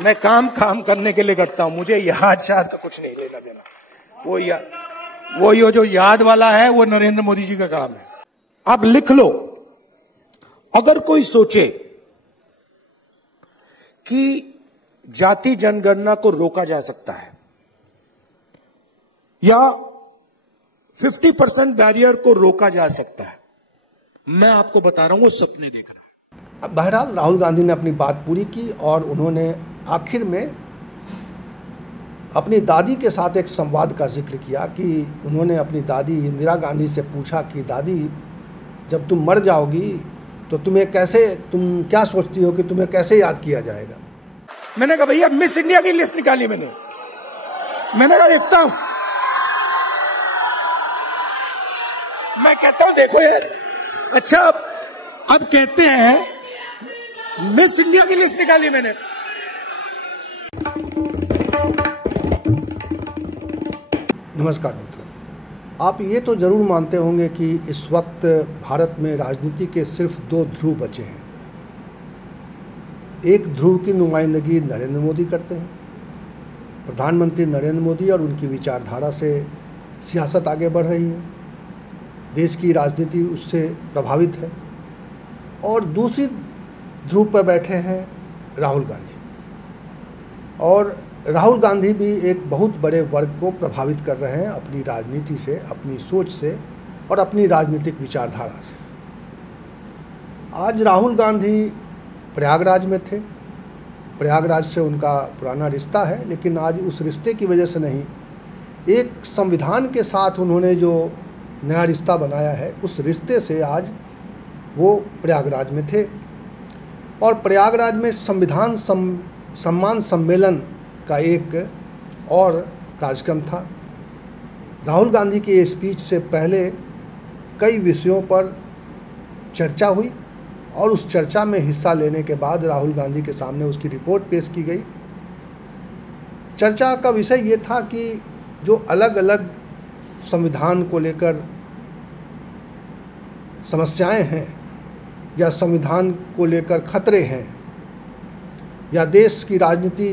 मैं काम करने के लिए करता हूं, मुझे याद शाद का कुछ नहीं लेना देना। वो ये जो याद वाला है वो नरेंद्र मोदी जी का काम है। आप लिख लो, अगर कोई सोचे कि जाति जनगणना को रोका जा सकता है या 50% बैरियर को रोका जा सकता है, मैं आपको बता रहा हूं वो सपने देख रहा है। बहरहाल राहुल गांधी ने अपनी बात पूरी की और उन्होंने आखिर में अपनी दादी के साथ एक संवाद का जिक्र किया कि उन्होंने अपनी दादी इंदिरा गांधी से पूछा कि दादी, जब तुम मर जाओगी तो तुम क्या सोचती हो कि तुम्हें कैसे याद किया जाएगा? मैंने कहा भैया मिस इंडिया की लिस्ट निकाली मैंने कहा देखता हूं। मैं कहता हूं देखो यार, अच्छा अब कहते हैं मिस इंडिया की लिस्ट निकाली मैंने। नमस्कार मित्रों, आप ये तो जरूर मानते होंगे कि इस वक्त भारत में राजनीति के सिर्फ दो ध्रुव बचे हैं। एक ध्रुव की नुमाइंदगी नरेंद्र मोदी करते हैं, प्रधानमंत्री नरेंद्र मोदी, और उनकी विचारधारा से सियासत आगे बढ़ रही है, देश की राजनीति उससे प्रभावित है। और दूसरी ध्रुव पर बैठे हैं राहुल गांधी, और राहुल गांधी भी एक बहुत बड़े वर्ग को प्रभावित कर रहे हैं अपनी राजनीति से, अपनी सोच से और अपनी राजनीतिक विचारधारा से। आज राहुल गांधी प्रयागराज में थे, प्रयागराज से उनका पुराना रिश्ता है, लेकिन आज उस रिश्ते की वजह से नहीं, एक संविधान के साथ उन्होंने जो नया रिश्ता बनाया है उस रिश्ते से आज वो प्रयागराज में थे। और प्रयागराज में संविधान सम्मान सम्मेलन का एक और कार्यक्रम था। राहुल गांधी के स्पीच से पहले कई विषयों पर चर्चा हुई और उस चर्चा में हिस्सा लेने के बाद राहुल गांधी के सामने उसकी रिपोर्ट पेश की गई। चर्चा का विषय ये था कि जो अलग अलग संविधान को लेकर समस्याएं हैं या संविधान को लेकर खतरे हैं या देश की राजनीति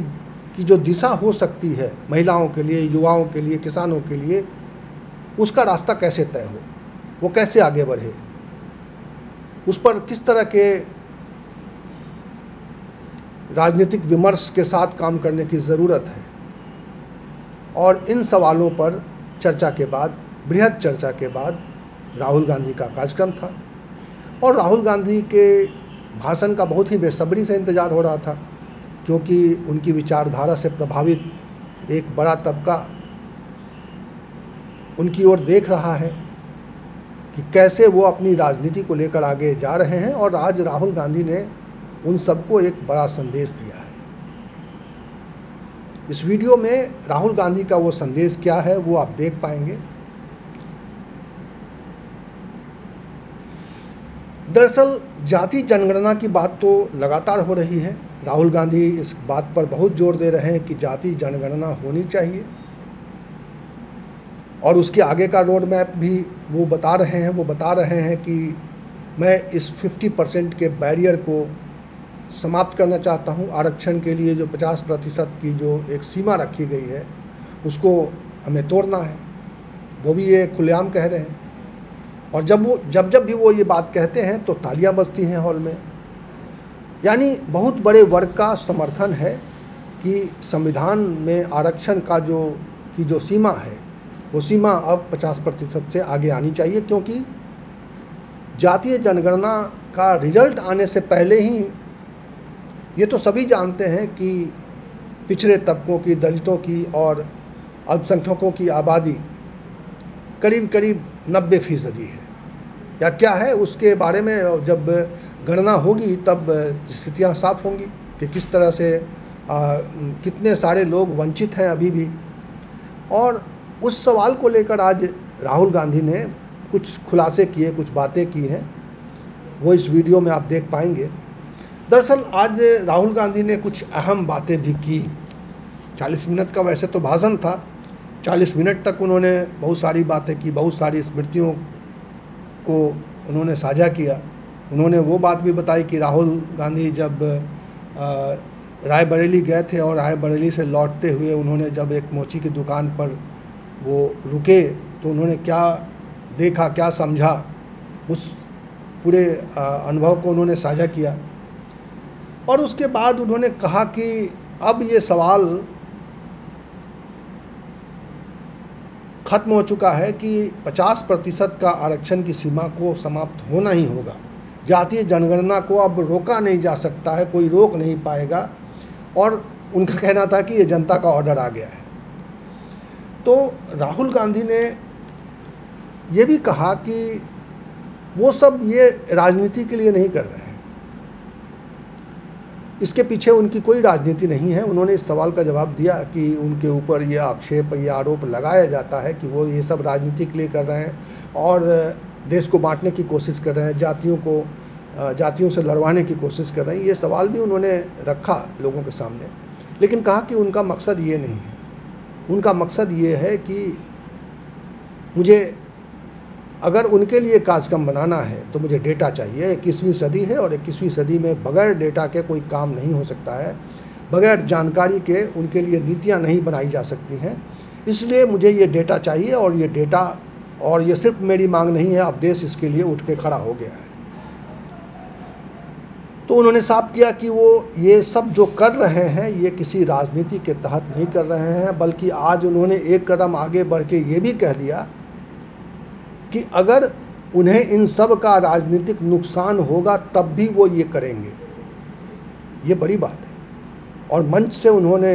की जो दिशा हो सकती है महिलाओं के लिए, युवाओं के लिए, किसानों के लिए, उसका रास्ता कैसे तय हो, वो कैसे आगे बढ़े, उस पर किस तरह के राजनीतिक विमर्श के साथ काम करने की ज़रूरत है। और इन सवालों पर चर्चा के बाद, बृहद चर्चा के बाद राहुल गांधी का कार्यक्रम था और राहुल गांधी के भाषण का बहुत ही बेसब्री से इंतज़ार हो रहा था, क्योंकि उनकी विचारधारा से प्रभावित एक बड़ा तबका उनकी ओर देख रहा है कि कैसे वो अपनी राजनीति को लेकर आगे जा रहे हैं। और आज राहुल गांधी ने उन सबको एक बड़ा संदेश दिया है। इस वीडियो में राहुल गांधी का वो संदेश क्या है वो आप देख पाएंगे। दरअसल जाति जनगणना की बात तो लगातार हो रही है। राहुल गांधी इस बात पर बहुत जोर दे रहे हैं कि जाति जनगणना होनी चाहिए और उसके आगे का रोड मैप भी वो बता रहे हैं कि मैं इस 50% के बैरियर को समाप्त करना चाहता हूँ। आरक्षण के लिए जो 50% की जो एक सीमा रखी गई है उसको हमें तोड़ना है, वो भी ये खुलेआम कह रहे हैं। और जब भी वो ये बात कहते हैं तो तालियां बजती हैं हॉल में। यानी बहुत बड़े वर्ग का समर्थन है कि संविधान में आरक्षण का जो सीमा है वो सीमा अब 50% से आगे आनी चाहिए, क्योंकि जातीय जनगणना का रिजल्ट आने से पहले ही ये तो सभी जानते हैं कि पिछड़े तबकों की, दलितों की और अल्पसंख्यकों की आबादी करीब 90% है या क्या है, उसके बारे में जब गणना होगी तब स्थितियाँ साफ होंगी कि किस तरह से कितने सारे लोग वंचित हैं अभी भी। और उस सवाल को लेकर आज राहुल गांधी ने कुछ खुलासे किए, कुछ बातें की हैं, वो इस वीडियो में आप देख पाएंगे। दरअसल आज राहुल गांधी ने कुछ अहम बातें भी की। 40 मिनट का वैसे तो भाषण था, 40 मिनट तक उन्होंने बहुत सारी बातें की, बहुत सारी स्मृतियों को उन्होंने साझा किया। उन्होंने वो बात भी बताई कि राहुल गांधी जब रायबरेली गए थे और रायबरेली से लौटते हुए उन्होंने जब एक मोची की दुकान पर वो रुके तो उन्होंने क्या देखा, क्या समझा, उस पूरे अनुभव को उन्होंने साझा किया। और उसके बाद उन्होंने कहा कि अब ये सवाल खत्म हो चुका है कि 50% का आरक्षण की सीमा को समाप्त होना ही होगा। जातीय जनगणना को अब रोका नहीं जा सकता है, कोई रोक नहीं पाएगा। और उनका कहना था कि ये जनता का ऑर्डर आ गया है। तो राहुल गांधी ने ये भी कहा कि वो सब ये राजनीति के लिए नहीं कर रहे हैं, इसके पीछे उनकी कोई राजनीति नहीं है। उन्होंने इस सवाल का जवाब दिया कि उनके ऊपर ये आक्षेप, ये आरोप लगाया जाता है कि वो ये सब राजनीति के लिए कर रहे हैं और देश को बांटने की कोशिश कर रहे हैं, जातियों से लड़वाने की कोशिश कर रहे हैं। ये सवाल भी उन्होंने रखा लोगों के सामने, लेकिन कहा कि उनका मकसद ये नहीं है। उनका मकसद ये है कि मुझे अगर उनके लिए कार्यक्रम बनाना है तो मुझे डेटा चाहिए। 21वीं सदी है और 21वीं सदी में बगैर डेटा के कोई काम नहीं हो सकता है, बगैर जानकारी के उनके लिए नीतियां नहीं बनाई जा सकती हैं। इसलिए मुझे ये डेटा चाहिए और ये डेटा, और ये सिर्फ मेरी मांग नहीं है, अब देश इसके लिए उठ के खड़ा हो गया है। तो उन्होंने साफ किया कि वो ये सब जो कर रहे हैं ये किसी राजनीति के तहत नहीं कर रहे हैं, बल्कि आज उन्होंने एक कदम आगे बढ़ के ये भी कह दिया कि अगर उन्हें इन सब का राजनीतिक नुकसान होगा तब भी वो ये करेंगे। ये बड़ी बात है। और मंच से उन्होंने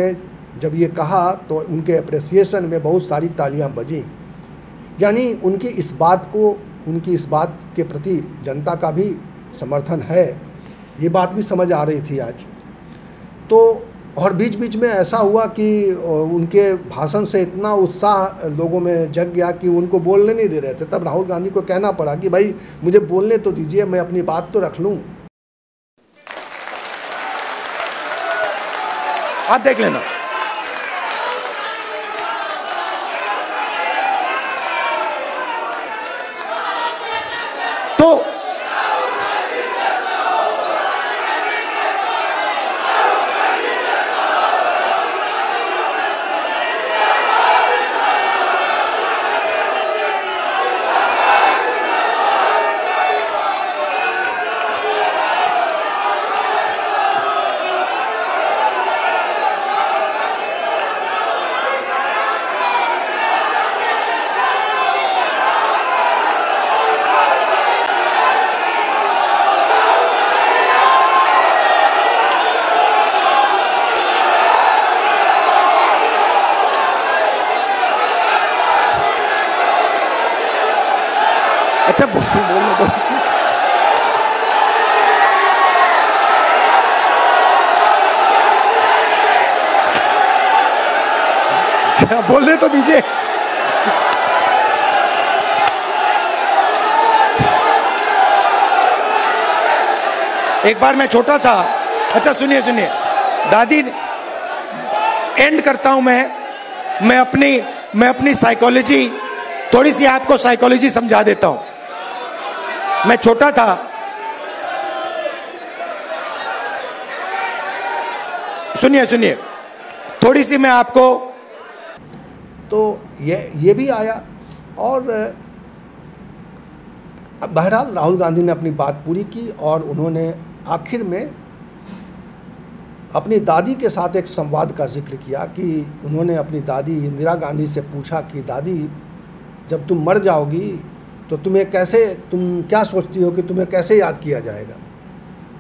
जब ये कहा तो उनके अप्रिसिएशन में बहुत सारी तालियां बजी। यानी उनकी इस बात के प्रति जनता का भी समर्थन है, ये बात भी समझ आ रही थी आज। तो और बीच बीच में ऐसा हुआ कि उनके भाषण से इतना उत्साह लोगों में जग गया कि उनको बोलने नहीं दे रहे थे। तब राहुल गांधी को कहना पड़ा कि भाई मुझे बोलने तो दीजिए, मैं अपनी बात तो रख लूं। आप देख लेना। तो अच्छा बोलने दो। क्या बोलने तो दीजिए। एक बार मैं छोटा था। अच्छा सुनिए दादी, एंड करता हूं मैं अपनी साइकोलॉजी, थोड़ी सी आपको साइकोलॉजी समझा देता हूं। मैं छोटा था, सुनिए थोड़ी सी मैं आपको। तो ये भी आया और बहरहाल राहुल गांधी ने अपनी बात पूरी की और उन्होंने आखिर में अपनी दादी के साथ एक संवाद का जिक्र किया कि उन्होंने अपनी दादी इंदिरा गांधी से पूछा कि दादी, जब तुम मर जाओगी तो तुम क्या सोचती हो कि तुम्हें कैसे याद किया जाएगा।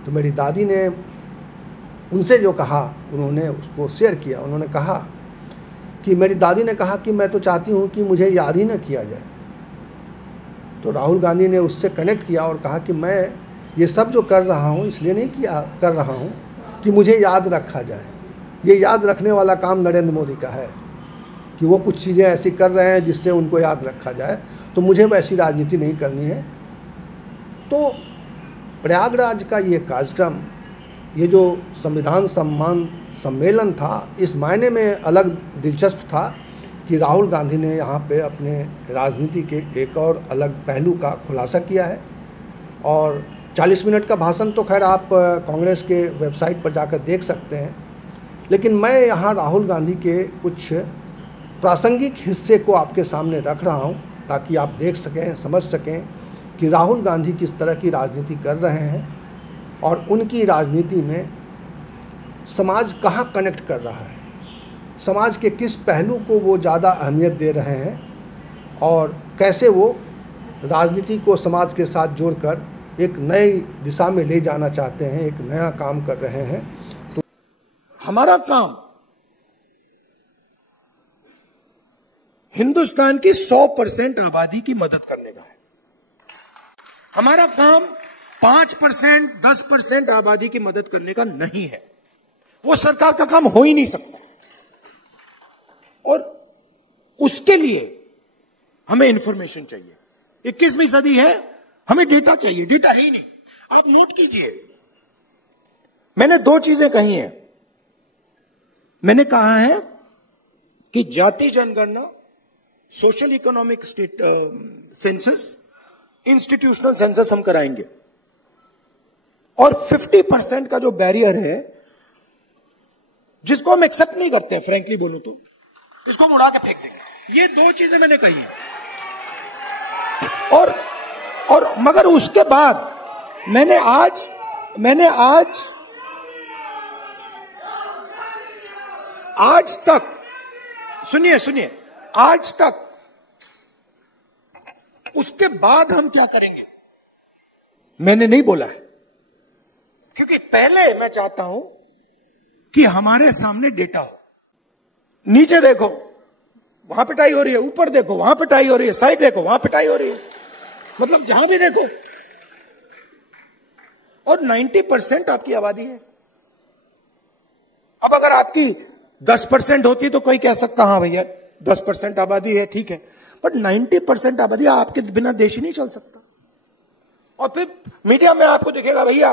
तो मेरी दादी ने उनसे जो कहा उन्होंने उसको शेयर किया। उन्होंने कहा कि मेरी दादी ने कहा कि मैं तो चाहती हूँ कि मुझे याद ही न किया जाए। तो राहुल गांधी ने उससे कनेक्ट किया और कहा कि मैं ये सब जो कर रहा हूँ इसलिए नहीं कर रहा हूँ कि मुझे याद रखा जाए। ये याद रखने वाला काम नरेंद्र मोदी का है कि वो कुछ चीज़ें ऐसी कर रहे हैं जिससे उनको याद रखा जाए, तो मुझे वैसी राजनीति नहीं करनी है। तो प्रयागराज का ये कार्यक्रम, ये जो संविधान सम्मान सम्मेलन था, इस मायने में अलग दिलचस्प था कि राहुल गांधी ने यहाँ पे अपने राजनीति के एक और अलग पहलू का खुलासा किया है। और 40 मिनट का भाषण तो खैर आप कांग्रेस के वेबसाइट पर जाकर देख सकते हैं। लेकिन मैं यहाँ राहुल गांधी के कुछ प्रासंगिक हिस्से को आपके सामने रख रहा हूँ ताकि आप देख सकें, समझ सकें कि राहुल गांधी किस तरह की राजनीति कर रहे हैं और उनकी राजनीति में समाज कहाँ कनेक्ट कर रहा है, समाज के किस पहलू को वो ज़्यादा अहमियत दे रहे हैं और कैसे वो राजनीति को समाज के साथ जोड़कर एक नई दिशा में ले जाना चाहते हैं, एक नया काम कर रहे हैं। तो हमारा काम हिंदुस्तान की 100% आबादी की मदद करने का है। हमारा काम 5%, 10% आबादी की मदद करने का नहीं है। वो सरकार का काम हो ही नहीं सकता। और उसके लिए हमें इंफॉर्मेशन चाहिए। 21वीं सदी है, हमें डेटा चाहिए। डेटा है ही नहीं। आप नोट कीजिए, मैंने 2 चीजें कही हैं। मैंने कहा है कि जाति जनगणना, social economic census, institutional census हम कराएंगे और 50% का जो बैरियर है जिसको हम एक्सेप्ट नहीं करते हैं, फ्रैंकली बोलूं तो इसको हम उड़ा के फेंक देंगे। ये 2 चीजें मैंने कही हैं। और मगर उसके बाद मैंने आज तक सुनिए आज तक उसके बाद हम क्या करेंगे मैंने नहीं बोला है, क्योंकि पहले मैं चाहता हूं कि हमारे सामने डेटा हो। नीचे देखो वहां पिटाई हो रही है, ऊपर देखो वहां पिटाई हो रही है, साइड देखो वहां पिटाई हो रही है, मतलब जहां भी देखो। और 90% आपकी आबादी है। अब अगर आपकी 10% होती तो कोई कह सकता हाँ भैया 10% आबादी है, ठीक है, बट 90% आबादी आपके बिना देश ही नहीं चल सकता। और फिर मीडिया में आपको दिखेगा भैया,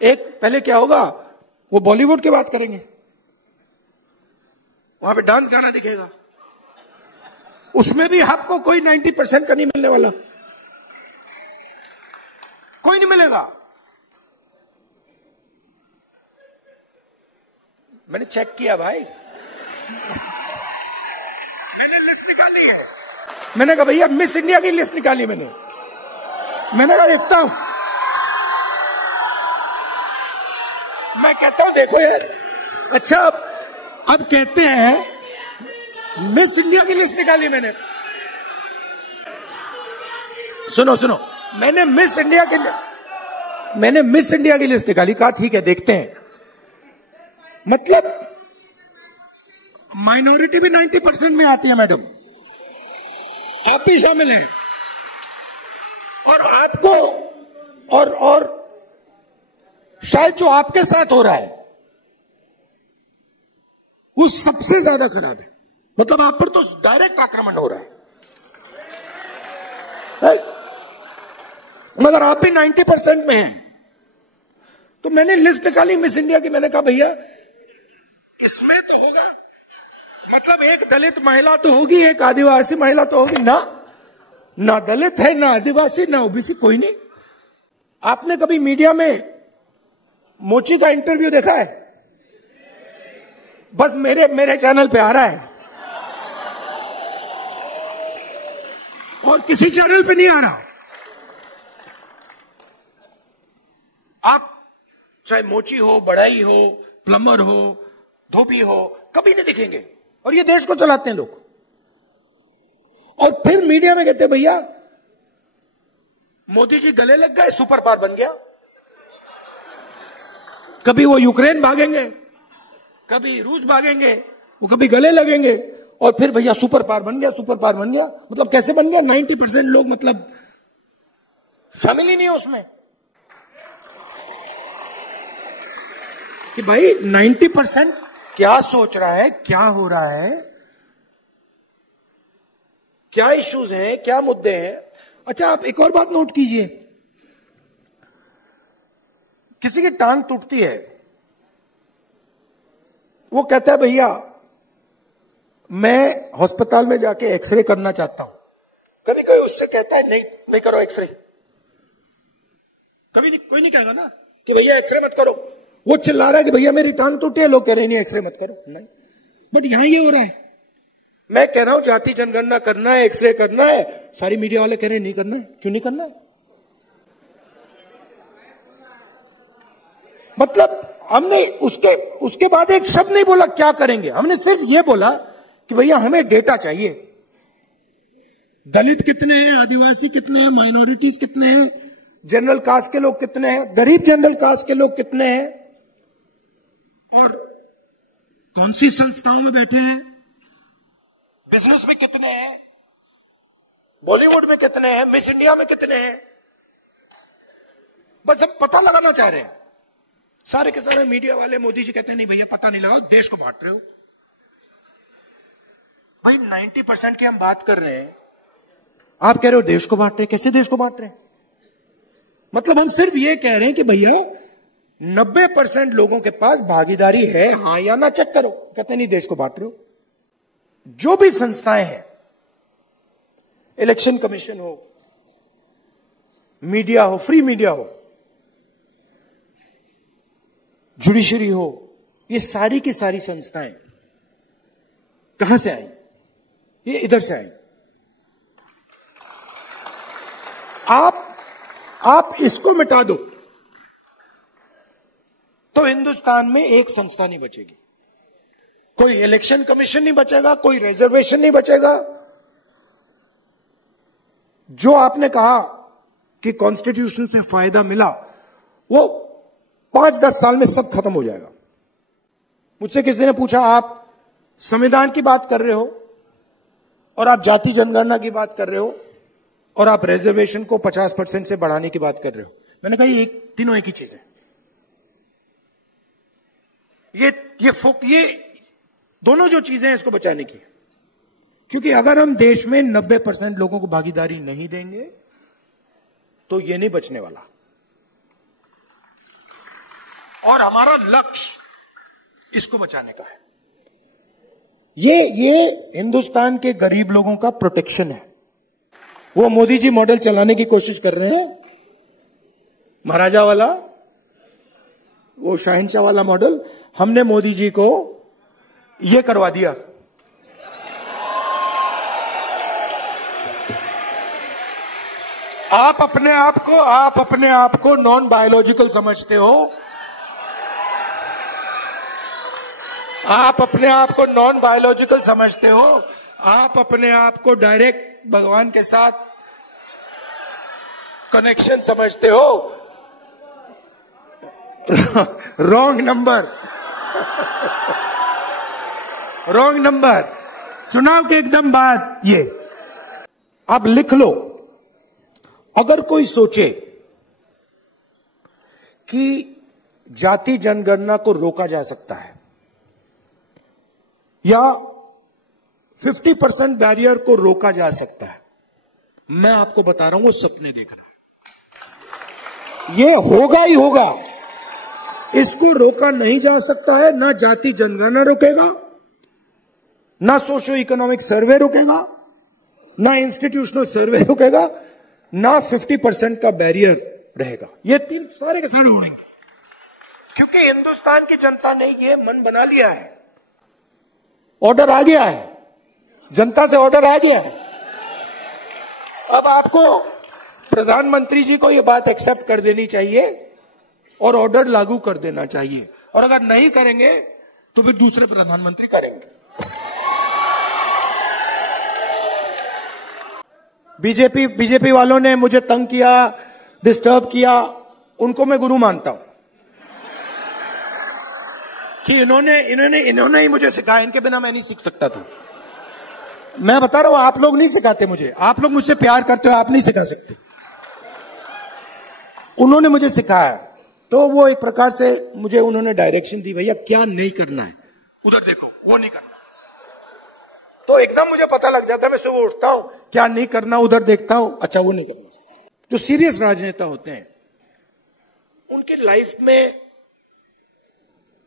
एक पहले क्या होगा, वो बॉलीवुड की बात करेंगे, वहां पे डांस गाना दिखेगा, उसमें भी आपको कोई 90% का नहीं मिलने वाला, कोई नहीं मिलेगा। मैंने चेक किया भाई, मैंने लिस्ट निकाली है। मैंने कहा भैया मिस इंडिया की लिस्ट निकाली मैंने कहा देखता हूं। मैं कहता हूं देखो यार, अच्छा अब कहते हैं मिस इंडिया की लिस्ट निकाली मैंने। सुनो मैंने मिस इंडिया की लिस्ट निकाली। कहा ठीक है देखते हैं, मतलब माइनॉरिटी भी 90% में आती है मैडम, आप भी शामिल हैं। और आपको और शायद जो आपके साथ हो रहा है वो सबसे ज्यादा खराब है, मतलब आप पर तो डायरेक्ट आक्रमण हो रहा है। मगर आप भी 90% में हैं। तो मैंने लिस्ट निकाली मिस इंडिया की। मैंने कहा भैया इसमें तो होगा, मतलब एक दलित महिला तो होगी, एक आदिवासी महिला तो होगी ना दलित है, ना आदिवासी, ना ओबीसी, कोई नहीं। आपने कभी मीडिया में मोची का इंटरव्यू देखा है? बस मेरे चैनल पे आ रहा है और किसी चैनल पे नहीं आ रहा। आप चाहे मोची हो, बढ़ई हो, प्लम्बर हो, धोबी हो, कभी नहीं दिखेंगे। और ये देश को चलाते हैं लोग। और फिर मीडिया में कहते भैया मोदी जी गले लग गए, सुपर पावर बन गया। कभी वो यूक्रेन भागेंगे, कभी रूस भागेंगे, वो कभी गले लगेंगे और फिर भैया सुपर पावर बन गया, सुपर पावर बन गया। मतलब कैसे बन गया? 90% लोग मतलब शामिल ही नहीं है उसमें कि भाई 90% क्या सोच रहा है, क्या हो रहा है, क्या इश्यूज हैं, क्या मुद्दे हैं। अच्छा आप एक और बात नोट कीजिए, किसी की टांग टूटती है, वो कहता है भैया मैं अस्पताल में जाके एक्सरे करना चाहता हूं। कभी कोई उससे कहता है नहीं करो एक्सरे? कभी नहीं, कोई नहीं कहेगा ना कि भैया एक्सरे मत करो। वो चिल्ला रहा है कि भैया मेरी टांग टूटी है, लोग कह रहे हैं नहीं एक्सरे मत करो, नहीं। बट यहां ये हो रहा है, मैं कह रहा हूं जाति जनगणना करना है, एक्सरे करना है, सारी मीडिया वाले कह रहे हैं नहीं करना है। क्यों नहीं करना है? मतलब हमने उसके बाद एक शब्द नहीं बोला क्या करेंगे, हमने सिर्फ यह बोला कि भैया हमें डेटा चाहिए। दलित कितने हैं, आदिवासी कितने हैं, माइनॉरिटीज कितने हैं, जनरल कास्ट के लोग कितने हैं, गरीब जनरल कास्ट के लोग कितने हैं, और कौन सी संस्थाओं में बैठे हैं, बिजनेस में कितने हैं, बॉलीवुड में कितने हैं, मिस इंडिया में कितने हैं। बस हम पता लगाना चाह रहे हैं। सारे के सारे मीडिया वाले, मोदी जी कहते हैं नहीं भैया पता नहीं लगाओ, देश को बांट रहे हो। भाई 90% की हम बात कर रहे हैं, आप कह रहे हो देश को बांट रहे हैं। कैसे देश को बांट रहे हैं? मतलब हम सिर्फ ये कह रहे हैं कि भैया 90% लोगों के पास भागीदारी है, हां या ना चेक करो। कहते नहीं देश को बांट रहे हो। जो भी संस्थाएं हैं, इलेक्शन कमीशन हो, मीडिया हो, फ्री मीडिया हो, जुडिशरी हो, ये सारी की सारी संस्थाएं कहां से आई? ये इधर से आई। आप इसको मिटा दो तो हिंदुस्तान में एक संस्था नहीं बचेगी। कोई इलेक्शन कमीशन नहीं बचेगा, कोई रिजर्वेशन नहीं बचेगा। जो आपने कहा कि कॉन्स्टिट्यूशन से फायदा मिला, वो 5-10 साल में सब खत्म हो जाएगा। मुझसे किसी ने पूछा आप संविधान की बात कर रहे हो और आप जाति जनगणना की बात कर रहे हो और आप रिजर्वेशन को 50% से बढ़ाने की बात कर रहे हो। मैंने कहा ये तीनों एक ही चीज है। ये दोनों जो चीजें हैं इसको बचाने की, क्योंकि अगर हम देश में 90% लोगों को भागीदारी नहीं देंगे तो ये नहीं बचने वाला। और हमारा लक्ष्य इसको बचाने का है। ये हिंदुस्तान के गरीब लोगों का प्रोटेक्शन है। वो मोदी जी मॉडल चलाने की कोशिश कर रहे हैं, महाराजा वाला, वो शहंशाह वाला मॉडल। हमने मोदी जी को ये करवा दिया। आप अपने आप को नॉन बायोलॉजिकल समझते हो। आप अपने आप को नॉन बायोलॉजिकल समझते हो। आप अपने आप को डायरेक्ट भगवान के साथ कनेक्शन समझते हो। Wrong number. Wrong number. चुनाव के एकदम बाद ये आप लिख लो। अगर कोई सोचे कि जाति जनगणना को रोका जा सकता है या 50% बैरियर को रोका जा सकता है, मैं आपको बता रहा हूं वो सपने देख रहा है। ये होगा ही होगा। इसको रोका नहीं जा सकता है। ना जाति जनगणना रोकेगा, ना सोशो इकोनॉमिक सर्वे रोकेगा, ना इंस्टीट्यूशनल सर्वे रोकेगा, ना 50% का बैरियर रहेगा। ये तीन सारे के सारे उड़ेंगे, क्योंकि हिंदुस्तान की जनता ने ये मन बना लिया है। ऑर्डर आ गया है, जनता से ऑर्डर आ गया है। अब आपको प्रधानमंत्री जी को यह बात एक्सेप्ट कर देनी चाहिए और ऑर्डर लागू कर देना चाहिए। और अगर नहीं करेंगे तो फिर दूसरे प्रधानमंत्री करेंगे। बीजेपी वालों ने मुझे तंग किया, डिस्टर्ब किया, उनको मैं गुरु मानता हूं कि इन्होंने ही मुझे सिखाया। इनके बिना मैं नहीं सीख सकता था। मैं बता रहा हूं, आप लोग नहीं सिखाते मुझे। आप लोग मुझसे प्यार करते हो, आप नहीं सिखा सकते। उन्होंने मुझे सिखाया, तो वो एक प्रकार से मुझे उन्होंने डायरेक्शन दी, भैया क्या नहीं करना है, उधर देखो, वो नहीं करना। तो एकदम मुझे पता लग जाता है। मैं सुबह उठता हूं, क्या नहीं करना, उधर देखता हूं, अच्छा वो नहीं करना। जो सीरियस राजनेता होते हैं उनकी लाइफ में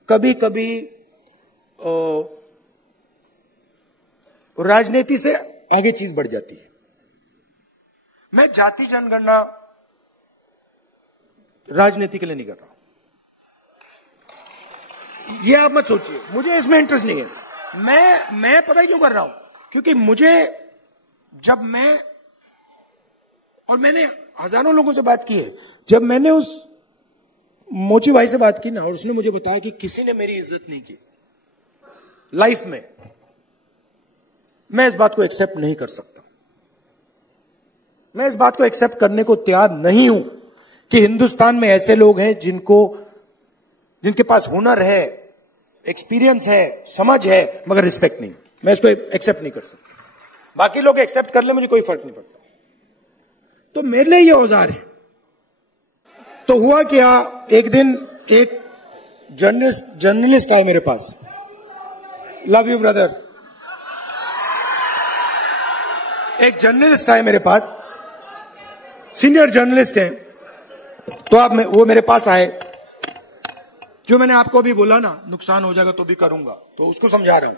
कभी कभी राजनीति से आगे चीज बढ़ जाती है। मैं जाति जनगणना राजनीति के लिए नहीं कर रहा हूं। ये आप मत सोचिए, मुझे इसमें इंटरेस्ट नहीं है। मैं पता ही क्यों कर रहा हूं, क्योंकि मुझे जब मैंने हजारों लोगों से बात की है, जब मैंने उस मोची भाई से बात की ना, और उसने मुझे बताया कि किसी ने मेरी इज्जत नहीं की लाइफ में, मैं इस बात को एक्सेप्ट नहीं कर सकता। मैं इस बात को एक्सेप्ट करने को तैयार नहीं हूं कि हिंदुस्तान में ऐसे लोग हैं जिनके पास हुनर है, एक्सपीरियंस है, समझ है, मगर रिस्पेक्ट नहीं। मैं इसको एक्सेप्ट नहीं कर सकता। बाकी लोग एक्सेप्ट कर ले, मुझे कोई फर्क नहीं पड़ता। तो मेरे लिए ये औजार है। तो हुआ क्या, एक दिन एक जर्नलिस्ट आए मेरे पास। Love you brother. एक जर्नलिस्ट आए मेरे पास, सीनियर जर्नलिस्ट हैं। तो वो मेरे पास आए, जो मैंने आपको अभी बोला ना, नुकसान हो जाएगा तो भी करूंगा, तो उसको समझा रहा हूं।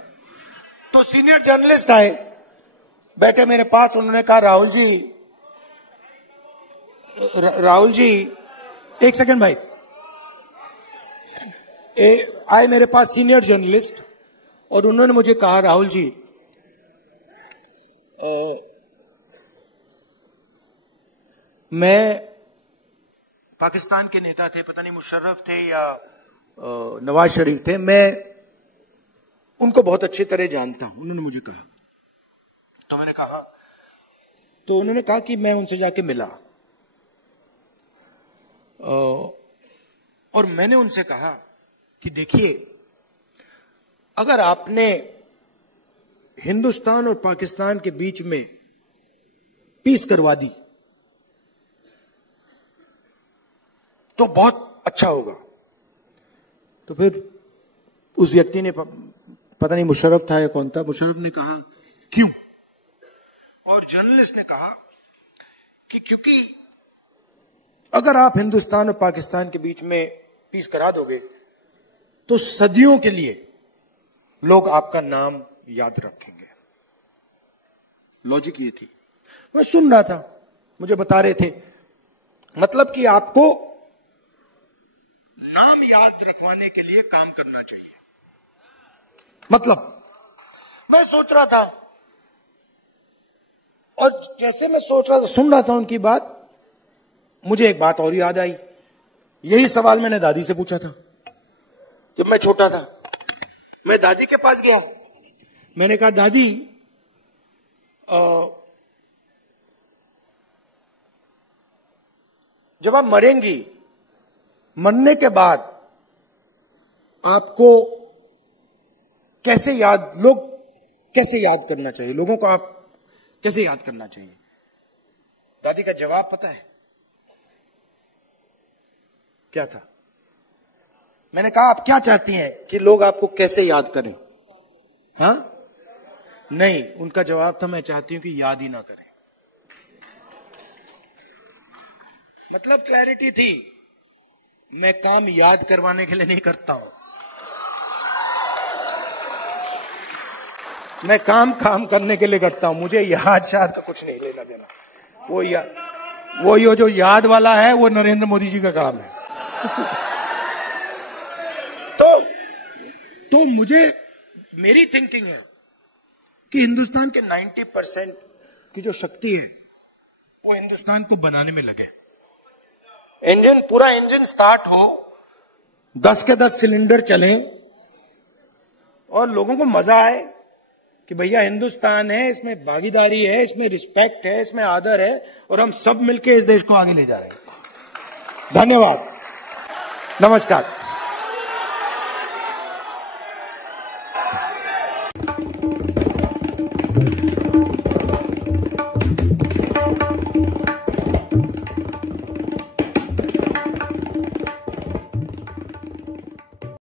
तो सीनियर जर्नलिस्ट आए, बैठे मेरे पास। उन्होंने कहा राहुल जी एक सेकंड भाई। आए मेरे पास सीनियर जर्नलिस्ट, और उन्होंने मुझे कहा, राहुल जी मैं पाकिस्तान के नेता थे, पता नहीं मुशर्रफ थे या नवाज शरीफ थे, मैं उनको बहुत अच्छी तरह जानता हूं, उन्होंने मुझे कहा। तो मैंने कहा, तो उन्होंने कहा कि मैं उनसे जाके मिला, और मैंने उनसे कहा कि देखिए, अगर आपने हिंदुस्तान और पाकिस्तान के बीच में पीस करवा दी तो बहुत अच्छा होगा। तो फिर उस व्यक्ति ने, पता नहीं मुशर्रफ था या कौन था, मुशर्रफ ने कहा क्यों? और जर्नलिस्ट ने कहा कि क्योंकि अगर आप हिंदुस्तान और पाकिस्तान के बीच में पीस करा दोगे तो सदियों के लिए लोग आपका नाम याद रखेंगे। लॉजिक ये थी। मैं सुन रहा था, मुझे बता रहे थे, मतलब कि आपको नाम याद रखवाने के लिए काम करना चाहिए। मतलब मैं सोच रहा था, और जैसे मैं सोच रहा था, सुन रहा था उनकी बात, मुझे एक बात और याद आई। यही सवाल मैंने दादी से पूछा था जब मैं छोटा था। मैं दादी के पास गया, मैंने कहा, दादी जब आप मरेंगी, मरने के बाद आपको लोग कैसे याद करना चाहिए, लोगों को आप कैसे याद करना चाहिए? दादी का जवाब पता है क्या था? मैंने कहा, आप क्या चाहती हैं कि लोग आपको कैसे याद करें? हाँ, नहीं, उनका जवाब था, मैं चाहती हूं कि याद ही ना करें। मतलब क्लैरिटी थी, मैं काम याद करवाने के लिए नहीं करता हूं, मैं काम करने के लिए करता हूं। मुझे याद का कुछ नहीं लेना देना। वो जो याद वाला है, वो नरेंद्र मोदी जी का काम है। तो मेरी थिंकिंग है कि हिंदुस्तान के 90% की जो शक्ति है वो हिंदुस्तान को बनाने में लगे। पूरा इंजन स्टार्ट हो, 10 के 10 सिलेंडर चलें, और लोगों को मजा आए कि भैया हिंदुस्तान है, इसमें भागीदारी है, इसमें रिस्पेक्ट है, इसमें आदर है, और हम सब मिलकर इस देश को आगे ले जा रहे हैं। धन्यवाद, नमस्कार।